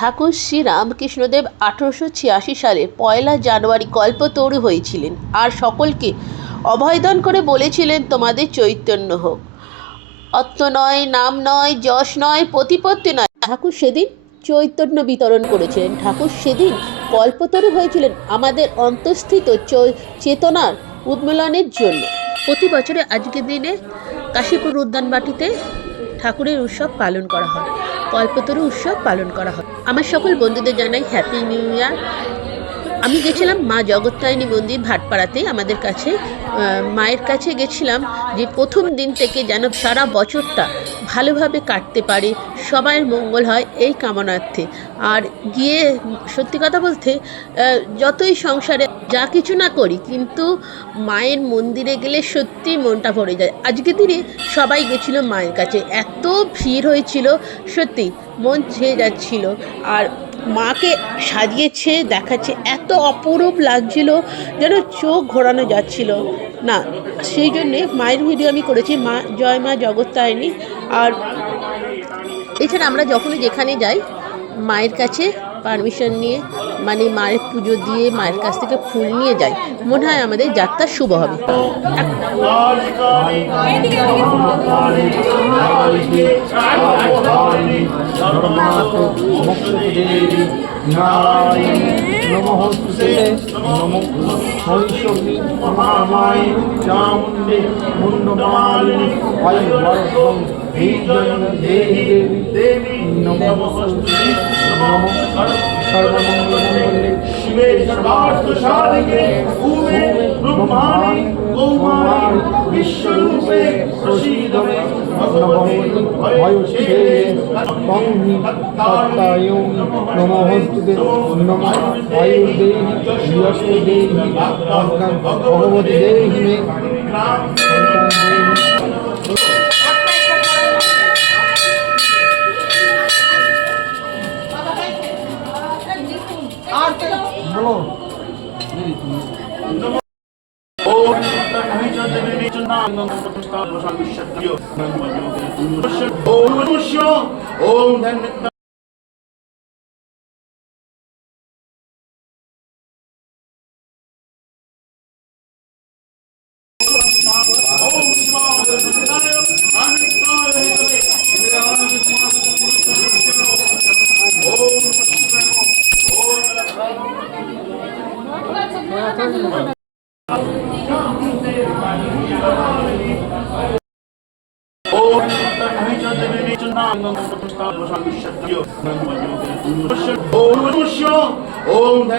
ঠাকুর শ্রী রামকৃষ্ণদেব 1886 সালে 1 জানুয়ারি কল্পতরু হয়েছিলেন আর সকলকে অভয়দান করে বলেছিলেন, তোমাদের চৈতন্য হোক। অর্থ নয়, নাম নয়, যশ নয়, প্রতিপত্তি নয়। ঠাকুর সেদিন চৈতন্য বিতরণ করেছিলেন। ঠাকুর সেদিন কল্পতরু হয়েছিলেন আমাদের অন্তঃস্থিত চেতনার উন্মূলনের জন্য। প্রতি বছরে আজকের দিনে কাশীপুর উদ্যানবাটিতে ঠাকুরের উৎসব পালন করা হয়, কল্পতরু উৎসব পালন করা হয়। আমার সকল বন্ধুদের জানাই হ্যাপি নিউ ইয়ার। আমি গেছিলাম মা জগত্তারিণী মন্দির ভাটপাড়াতে, আমাদের কাছে মায়ের কাছে গেছিলাম যে প্রথম দিন থেকে যেন সারা বছরটা ভালোভাবে কাটতে পারে, সবাইয়ের মঙ্গল হয় এই কামনার্থে। আর গিয়ে সত্যি কথা বলতে যতই সংসারে যা কিছু না করি, কিন্তু মায়ের মন্দিরে গেলে সত্যি মনটা ভরে যায়। আজকের দিনে সবাই গেছিলো মায়ের কাছে, এত ভিড় হয়েছিল, সত্যি মন ছুঁয়ে যাচ্ছিল। আর মাকে সাজিয়েছে, দেখাচ্ছে, এত অপরূপ লাগছিল যেন চোখ ঘোরানো যাচ্ছিল না। সেই জন্যে মায়ের ভিডিও আমি করেছি, মা জয় মা জগত্তারিণী। আর এছাড়া আমরা যখনই যেখানে যাই মায়ের কাছে পারমিশন নিয়ে, মানে মায়ের পুজো দিয়ে মায়ের কাছ থেকে ফুল নিয়ে যাই, মনে হয় আমাদের যাত্রা শুভ হবে। নমস্তে নমো মহিষী মহামায় চামুণ্ডে মুন্ডমালিনী আয়ুর্বর্ধং বীর্যং দেহি দেবী নমস্তে নমো সর্বমঙ্গলমঙ্গলে শিবে সর্বার্থ সাধিকে ওমে ব্রহ্মাণি কৌমারি বিশ্বরূপে প্রসীদ মে নমঃ ভয়সে তং হি তত্তায়ং নমস্তে নমঃ আয়ুর্দেহি যশোদেহি ভগবতী দেহি মে ওম